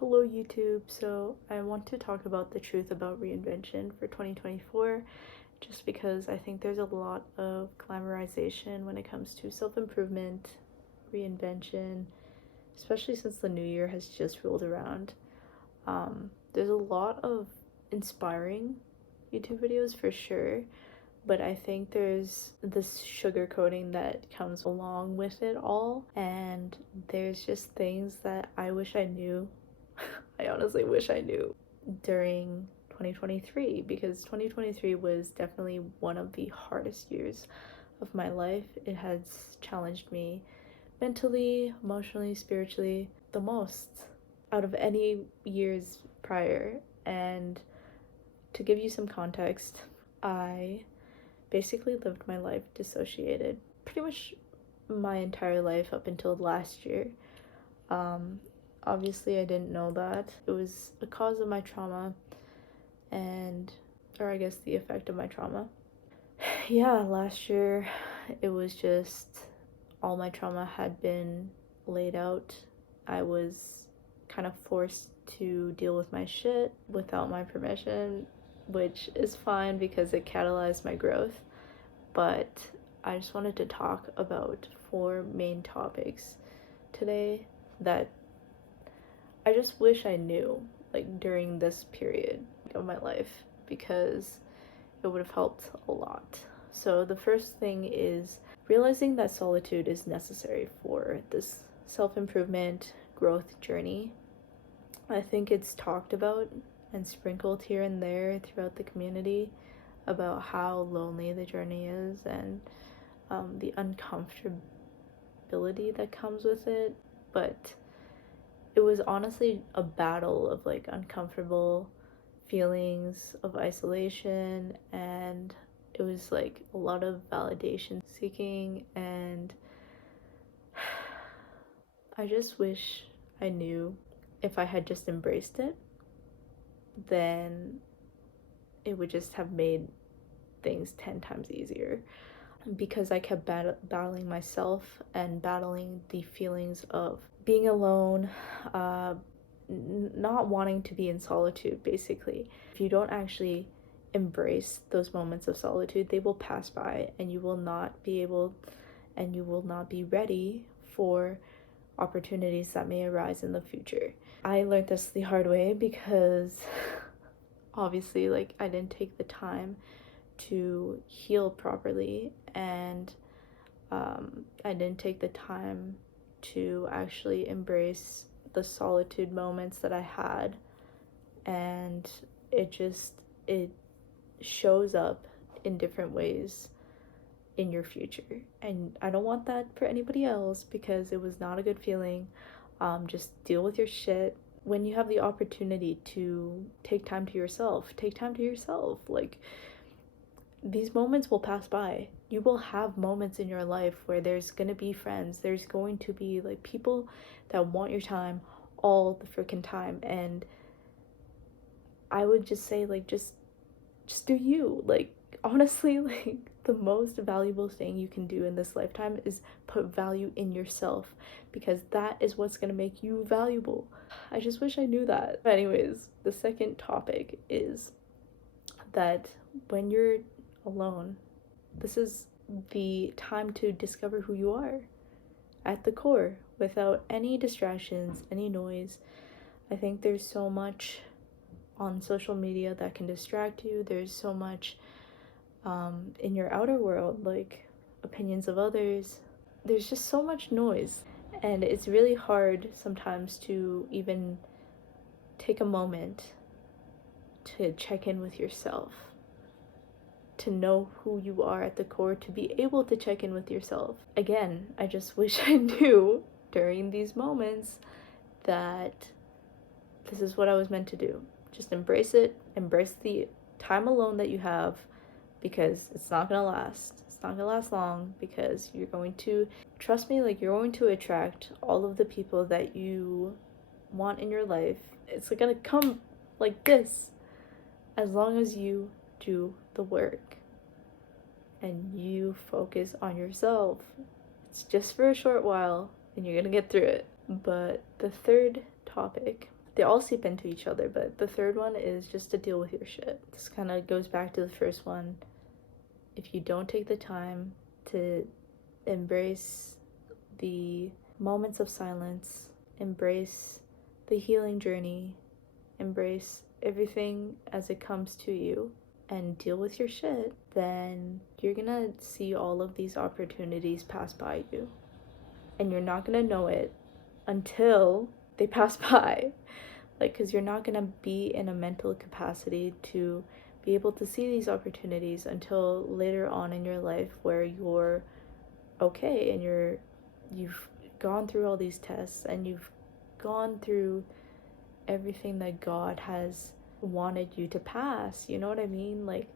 Hello YouTube, so I want to talk about the truth about reinvention for 2024 just because I think there's a lot of glamorization when it comes to self-improvement, reinvention, especially since the new year has just rolled around. There's a lot of inspiring YouTube videos for sure, but I think there's this sugarcoating that comes along with it all, and there's just things that I wish I knew. I honestly wish I knew during 2023, because 2023 was definitely one of the hardest years of my life. It has challenged me mentally, emotionally, spiritually the most out of any years prior. And to give you some context, I basically lived my life dissociated pretty much my entire life up until last year. Obviously I didn't know that. It was a cause of my trauma, or I guess the effect of my trauma. Yeah, last year it was just all my trauma had been laid out. I was kind of forced to deal with my shit without my permission, which is fine because it catalyzed my growth. But I just wanted to talk about 4 main topics today that I just wish I knew, like, during this period of my life, because it would have helped a lot. So the first thing is realizing that solitude is necessary for this self-improvement growth journey. I think it's talked about and sprinkled here and there throughout the community about how lonely the journey is, and the uncomfortability that comes with it. But it was honestly a battle of like uncomfortable feelings of isolation, and it was like a lot of validation seeking, and I just wish I knew if I had just embraced it, then it would just have made things 10 times easier. Because I kept battling myself and battling the feelings of being alone, not wanting to be in solitude, basically. If you don't actually embrace those moments of solitude, they will pass by, and you will not be ready for opportunities that may arise in the future. I learned this the hard way because obviously, like, I didn't take the time to heal properly, and I didn't take the time to actually embrace the solitude moments that I had, and it shows up in different ways in your future, and I don't want that for anybody else because it was not a good feeling. Just deal with your shit. When you have the opportunity to take time to yourself, like, these moments will pass by. You will have moments in your life where there's gonna be friends, there's going to be like people that want your time all the freaking time, and I would just say, like, just do you. Like, honestly, like, the most valuable thing you can do in this lifetime is put value in yourself, because that is what's gonna make you valuable. I just wish I knew that. But anyways, the second topic is that when you're alone, this is the time to discover who you are at the core without any distractions, any noise. I think there's so much on social media that can distract you. There's so much in your outer world, like opinions of others. There's just so much noise, and it's really hard sometimes to even take a moment to check in with yourself, to know who you are at the core, to be able to check in with yourself. Again, I just wish I knew during these moments that this is what I was meant to do. Just embrace it, embrace the time alone that you have, because it's not gonna last. It's not gonna last long, because you're going to, trust me, like, you're going to attract all of the people that you want in your life. It's gonna come like this, as long as you do the work and you focus on yourself. It's just for a short while and you're gonna get through it. But the third topic, they all seep into each other, but the third one is just to deal with your shit. This kind of goes back to the first one. If you don't take the time to embrace the moments of silence, embrace the healing journey, embrace everything as it comes to you, and deal with your shit, then you're gonna see all of these opportunities pass by you. And you're not gonna know it until they pass by. Like, because you're not gonna be in a mental capacity to be able to see these opportunities until later on in your life, where you're okay and you've gone through all these tests and you've gone through everything that God has wanted you to pass. You know what I mean? Like,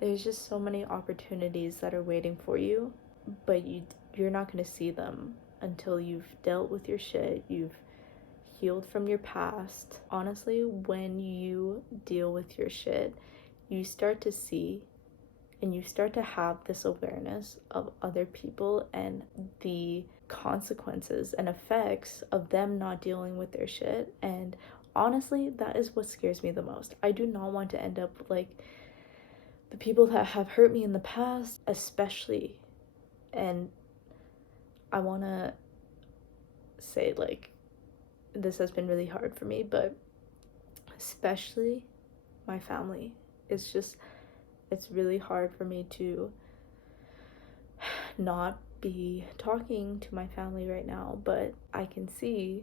there's just so many opportunities that are waiting for you, but you're not going to see them until you've dealt with your shit, you've healed from your past. Honestly, when you deal with your shit, you start to see and you start to have this awareness of other people and the consequences and effects of them not dealing with their shit. And honestly, that is what scares me the most. I do not want to end up like the people that have hurt me in the past, especially. And I want to say, like, this has been really hard for me, but especially my family. It's really hard for me to not be talking to my family right now, but I can see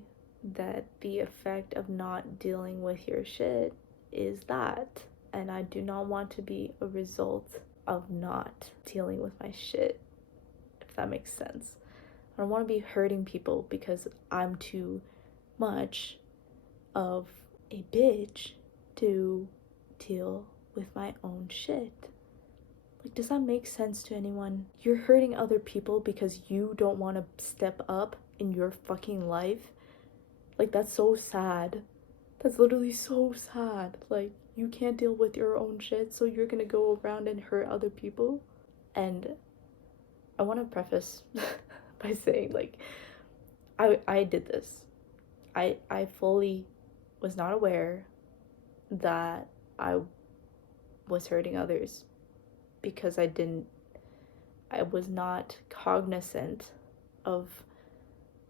that the effect of not dealing with your shit is that. And I do not want to be a result of not dealing with my shit, if that makes sense. I don't want to be hurting people because I'm too much of a bitch to deal with my own shit. Like, does that make sense to anyone? You're hurting other people because you don't want to step up in your fucking life. Like, that's so sad. That's literally so sad. Like, you can't deal with your own shit, so you're gonna go around and hurt other people. And I want to preface by saying, like, I did this. I fully was not aware that I was hurting others because I was not cognizant of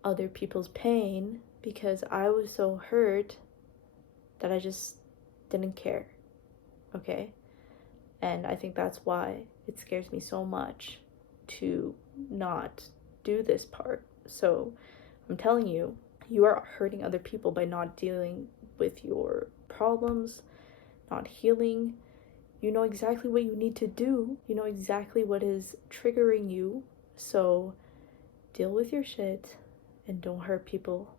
other people's pain because I was so hurt that I just didn't care. Okay? And I think that's why it scares me so much to not do this part. So I'm telling you, you are hurting other people by not dealing with your problems, not healing. You know exactly what you need to do. You know exactly what is triggering you. So deal with your shit and don't hurt people.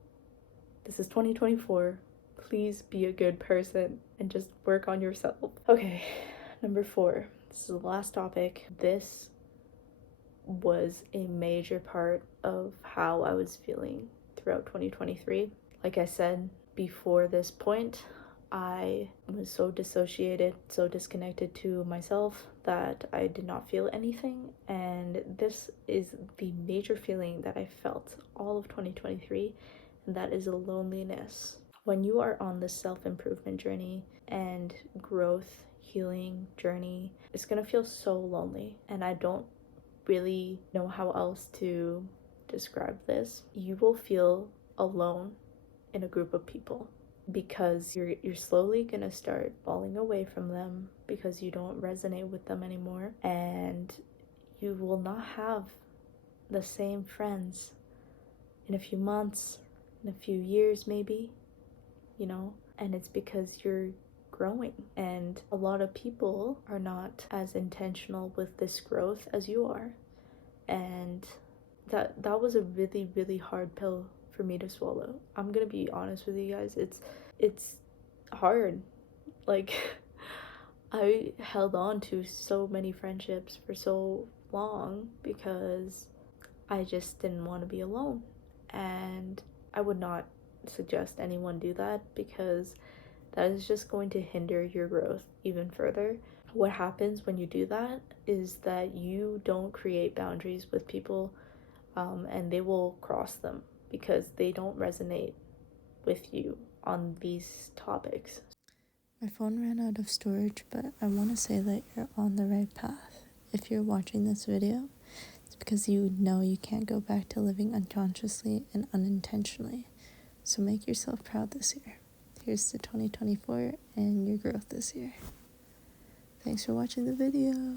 This is 2024. Please be a good person and just work on yourself. Okay, number 4. This is the last topic. This was a major part of how I was feeling throughout 2023. Like I said, before this point, I was so dissociated, so disconnected to myself that I did not feel anything. And this is the major feeling that I felt all of 2023, and that is loneliness. When you are on this self-improvement journey and growth, healing journey, it's gonna feel so lonely. And I don't really know how else to describe this. You will feel alone in a group of people because you're slowly gonna start falling away from them because you don't resonate with them anymore, and you will not have the same friends in a few months, in a few years maybe, you know. And it's because you're growing, and a lot of people are not as intentional with this growth as you are. And that was a really, really hard pill for me to swallow. I'm gonna be honest with you guys, it's hard. Like, I held on to so many friendships for so long because I just didn't want to be alone. And I would not suggest anyone do that because that is just going to hinder your growth even further. What happens when you do that is that you don't create boundaries with people, and they will cross them because they don't resonate with you on these topics. My phone ran out of storage, but I want to say that you're on the right path. If you're watching this video, it's because you know you can't go back to living unconsciously and unintentionally. So make yourself proud this year. Here's to 2024 and your growth this year. Thanks for watching the video.